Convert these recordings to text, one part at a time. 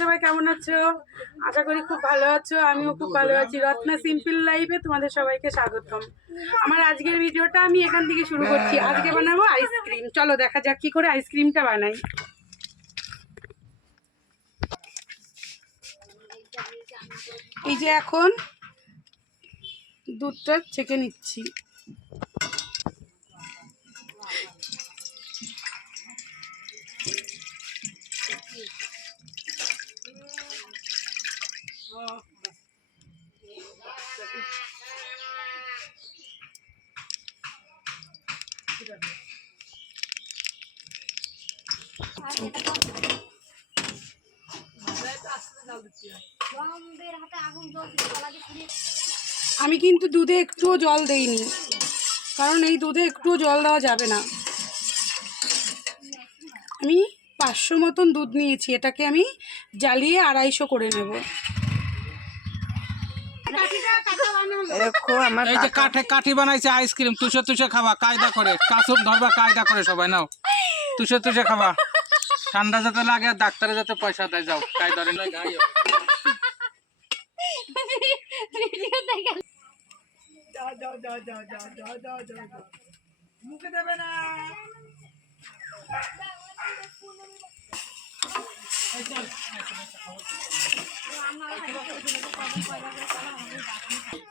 সবাই কেমন আছো? আশা করি খুব ভালো আছো। আমিও খুব ভালো আছি। রত্না সিম্পল লাইফে তোমাদের সবাইকে স্বাগতম। আমার আজকের ভিডিওটা আমি এখান থেকে শুরু করছি। আজকে বানাবো আইসক্রিম। চলো দেখা যাক কি করে আইসক্রিমটা বানাই। এই যে এখন দুধটা ছেঁকে নিচ্ছি। আমি কিন্তু দুধে একটুও জল দেইনি, কারণ এই দুধে একটুও জল দেওয়া যাবে না। আমি 500 মতন দুধ নিয়েছি, এটাকে আমি জ্বালিয়ে 250 করে নেব। এই যে কাঠি বানাইছে আইসক্রিম, তুষে তুষে খাবা কায়দা করে, কাসব ধরবা কায়দা করে, সবাই নাও তুষে তুষে খাবা। ঠান্ডা যাতে লাগে, ডাক্তারে যাতে পয়সা দেয়, যাও কায়দা রে না গাই মুখে দেবে না।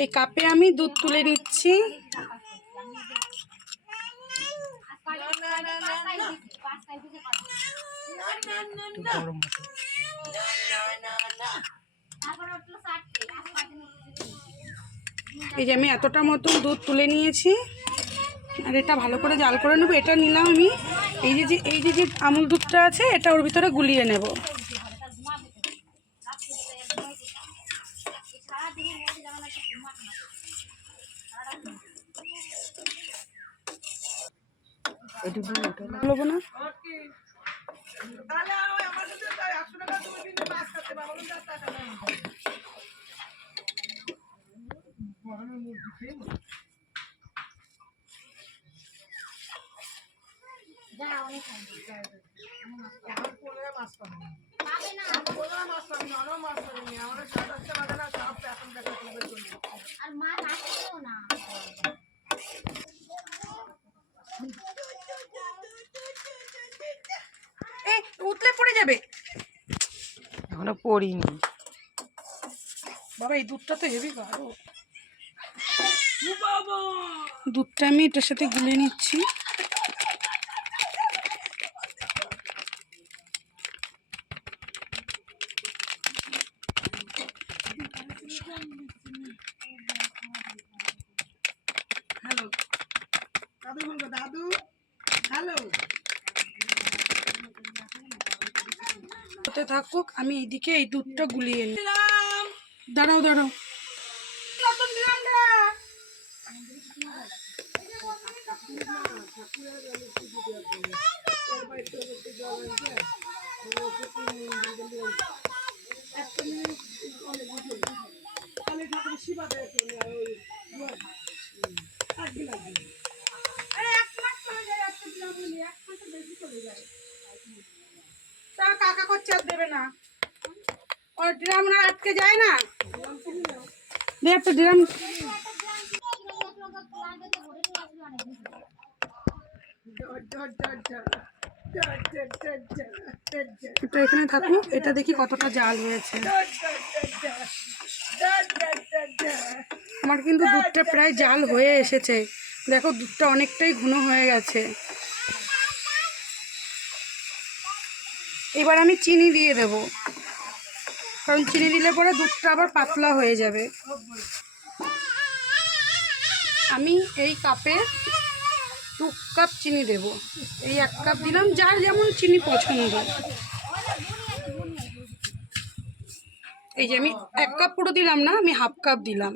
এই কাপে আমি দুধ তুলে নিচ্ছি। এই যে আমি এতটা মতন দুধ তুলে নিয়েছি, আর এটা ভালো করে জাল করে নেবো। এটা নিলাম আমি, এই যে আমুল দুধটা আছে এটা ওর ভিতরে গুলিয়ে নেব। বলবো না উঠলে পড়ে যাবে। এখনো পড়িনি বাবা, এই দুধটা তো হেভি ভালো। দুধটা আমি এটার সাথে গুলে নিচ্ছি। হ্যালো দাদু, বলবো দাদু হ্যালো। হতে থাকুক, আমি এইদিকে এই দুধটা গুলিয়ে নিলাম। দাঁড়াও দাঁড়াও, কাকা করছে আর দেবে না। ওর ড্রাম না আটকে যায় না, একটা ড্রাম। এটা এখানে থাকুক, এটা দেখি কতটা জাল হয়েছে। আমার কিন্তু দুধটা প্রায় জাল হয়ে এসেছে। দেখো দুধটা অনেকটাই ঘন হয়ে গেছে। এবার আমি চিনি দিয়ে দেব, কারণ চিনি দিলে পরে দুধটা আবার পাতলা হয়ে যাবে। আমি এই কাপে 2 কাপ চিনি দেব। এই 1 কাপ দিলাম, যার যেমন চিনি পছন্দ। এই যে আমি 1 কাপ পুরো দিলাম না, আমি হাফ কাপ দিলাম।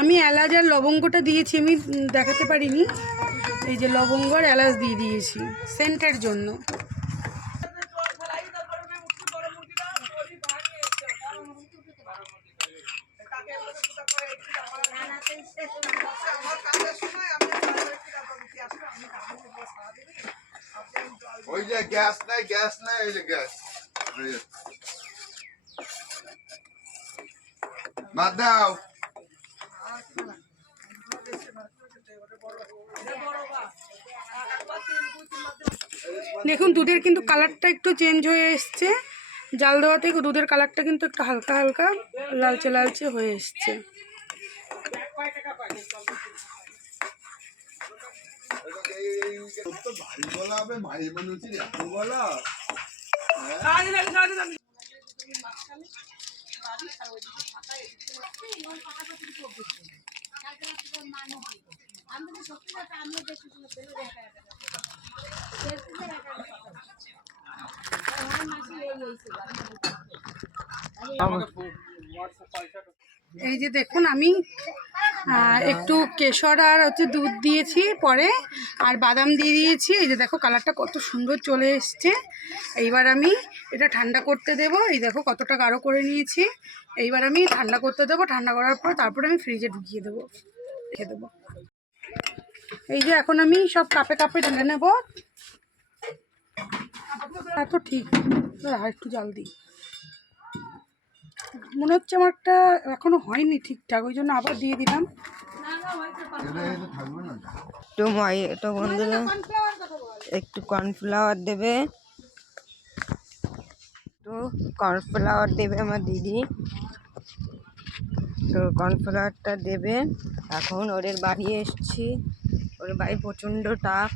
আমি এলাচ আর লবঙ্গটা দিয়েছি, আমি দেখাতে পারিনি। এই যে লবঙ্গ আর এলাচ দিয়ে দিয়েছি সেন্টের জন্য। ওই যে গ্যাস নাই, গ্যাস নাই, এই যে গ্যাস বাদ দাও। দেখুন দুধের কিন্তু কালারটা একটু চেঞ্জ হয়ে এসছে, জাল দেওয়াতে দুধের কালারটা কিন্তু একটু হালকা হালকা লালচে লালচে হয়ে এসছে। তো ভারী গলা হবে, ভারী মানুষের এত গলা। এই যে দেখুন আমি একটু কেশর আর হচ্ছে দুধ দিয়েছি পরে, আর বাদাম দিয়ে দিয়েছি। এই যে দেখো কালারটা কত সুন্দর চলে এসছে। এইবার আমি এটা ঠান্ডা করতে দেব। এই দেখো কতটা গাঢ় করে নিয়েছি। এইবার আমি ঠান্ডা করতে দেবো, ঠান্ডা করার পর তারপরে আমি ফ্রিজে ঢুকিয়ে দেবো, রেখে দেবো। এই যে এখন আমি সব কাপে কাপে ঢেলে নেব। এত ঠিক আর একটু জাল দিই, মনে হচ্ছে আমারটা এখনো হয়নি ঠিকঠাক, ওই জন্য আবার দিয়ে দিলাম। একটু বন্ধুরা একটু কর্নফ্লাওয়ার দেবে, একটু কর্নফ্লাওয়ার দেবে আমার দিদি। তো কর্নফ্লাওয়ারটা দেবে। এখন ওদের বাড়ি এসছি, ওর বাড়ি প্রচণ্ড টাফ,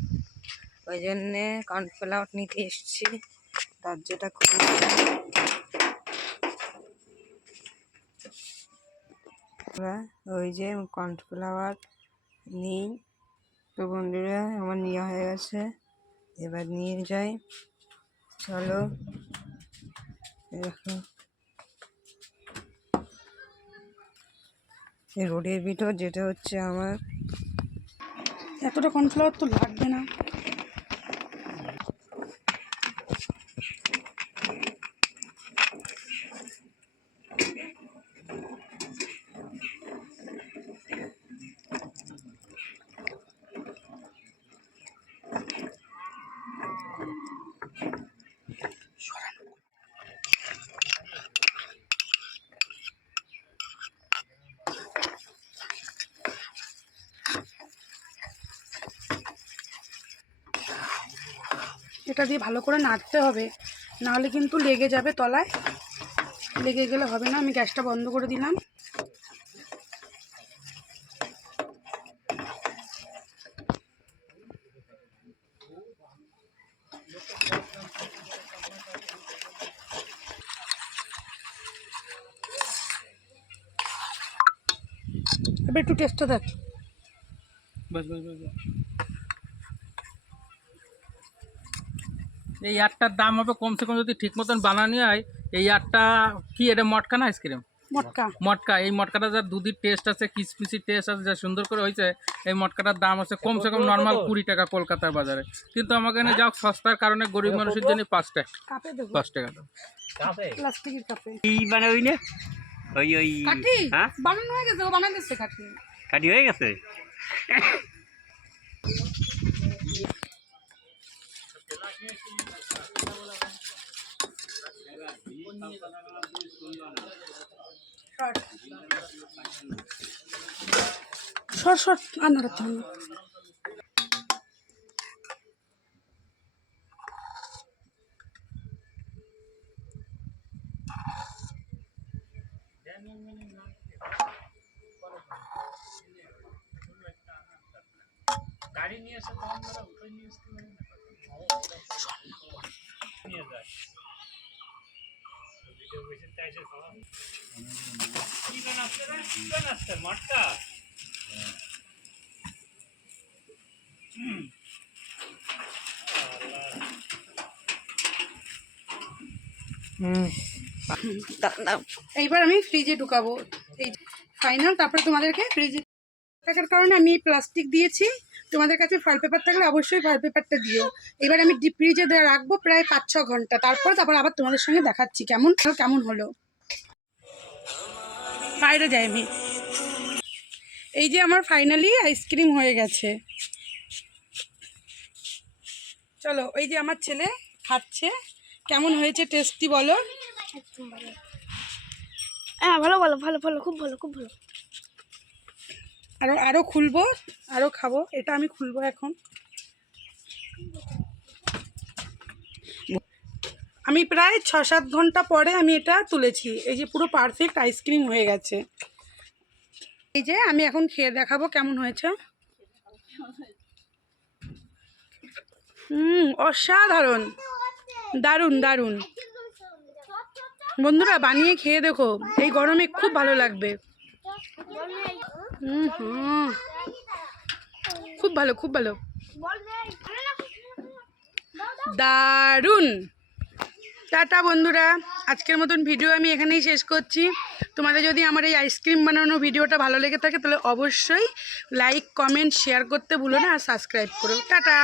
ওই জন্যে কর্নফ্লাওয়ার নিতে এসছি। তার যেটা খুব ওই যে কর্নফ্লাওয়ার নিই। তো বন্ধুরা আমার নেওয়া হয়ে গেছে, এবার নিয়ে যাই। চলো দেখো এই রোডের ভিতর যেটা হচ্ছে আমার এতটা কর্নফ্লাওয়ার তো লাগবে না। এটা দিয়ে ভালো করে নাড়তে হবে, নাহলে কিন্তু লেগে যাবে তলায়, লেগে গেলে হবে না। আমি গ্যাসটা বন্ধ করে দিলাম। এবার একটু টেস্টটা দেখ। বাস বাস বাস বাস। এই আটটার দাম হবে কমসে কম, যদি ঠিক মতন বানানো হয়। এই আটটা কি, এটা মটকা না আইসক্রিম? মটকা। মটকা। এই মটকাটা যা দুধের টেস্ট আছে, কিসমিসি টেস্ট আছে, যা সুন্দর করে হয়েছে, এই মটকাটার দাম আছে কমসে কম নর্মাল 20 টাকা কলকাতার বাজারে। কিন্তু আমাকে এখানে যাও সস্তার কারণে গরিব মানুষের জন্য 5 টাকা, কাপে দেবো, 5 টাকা দাম। প্লাস্টিকের কাপে। এই মানে ওই না ওই কাঠি হ্যাঁ বানানো হয়ে গেছে, ও বানাই দিচ্ছে কাঠি। কাটি হয়ে গেছে। শর্ট শর্ট আর নাড়াতে হবে না। গাড়ি নিয়ে এসে তখন উঠে নিয়ে আসতে পারি না, নিয়ে যায় কি বানাচ্ছে রে, কি বানাচ্ছে মটকা? এইবার আমি ফ্রিজে ঢুকাবো, এই ফাইনাল। তারপরে তোমাদেরকে ফ্রিজে থাকার কারণে আমি প্লাস্টিক দিয়েছি। তোমাদের কাছে ফয়েল পেপার থাকলে অবশ্যই ফয়েল পেপারটা দিও। এবার আমি ডিপ ফ্রিজে রাখবো প্রায় 5-6 ঘন্টা, তারপর আবার তোমাদের সঙ্গে দেখাচ্ছি কেমন কেমন হলো। বাইরে যাই আমি। এই যে আমার ফাইনালি আইসক্রিম হয়ে গেছে। চলো, ওই যে আমার ছেলে খাচ্ছে, কেমন হয়েছে টেস্টি বলো? হ্যাঁ ভালো ভালো ভালো ভালো খুব ভালো খুব ভালো। আরো খুলবো, আরো খাবো। এটা আমি খুলবো এখন। আমি প্রায় 6-7 ঘন্টা পরে আমি এটা তুলেছি। এই যে পুরো পারফেক্ট আইসক্রিম হয়ে গেছে। এই যে আমি এখন খেয়ে দেখাবো কেমন হয়েছে। অসাধারণ, দারুণ দারুণ। বন্ধুরা বানিয়ে খেয়ে দেখো, এই গরমে খুব ভালো লাগবে। খুব ভালো, খুব ভালো, দারুণ। টাটা বন্ধুরা, আজকের মতন ভিডিও আমি এখানেই শেষ করছি। তোমাদের যদি আমার এই আইসক্রিম বানানো ভিডিওটা ভালো লেগে থাকে তাহলে অবশ্যই লাইক, কমেন্ট, শেয়ার করতে ভুলো না, আর সাবস্ক্রাইব করো। টাটা।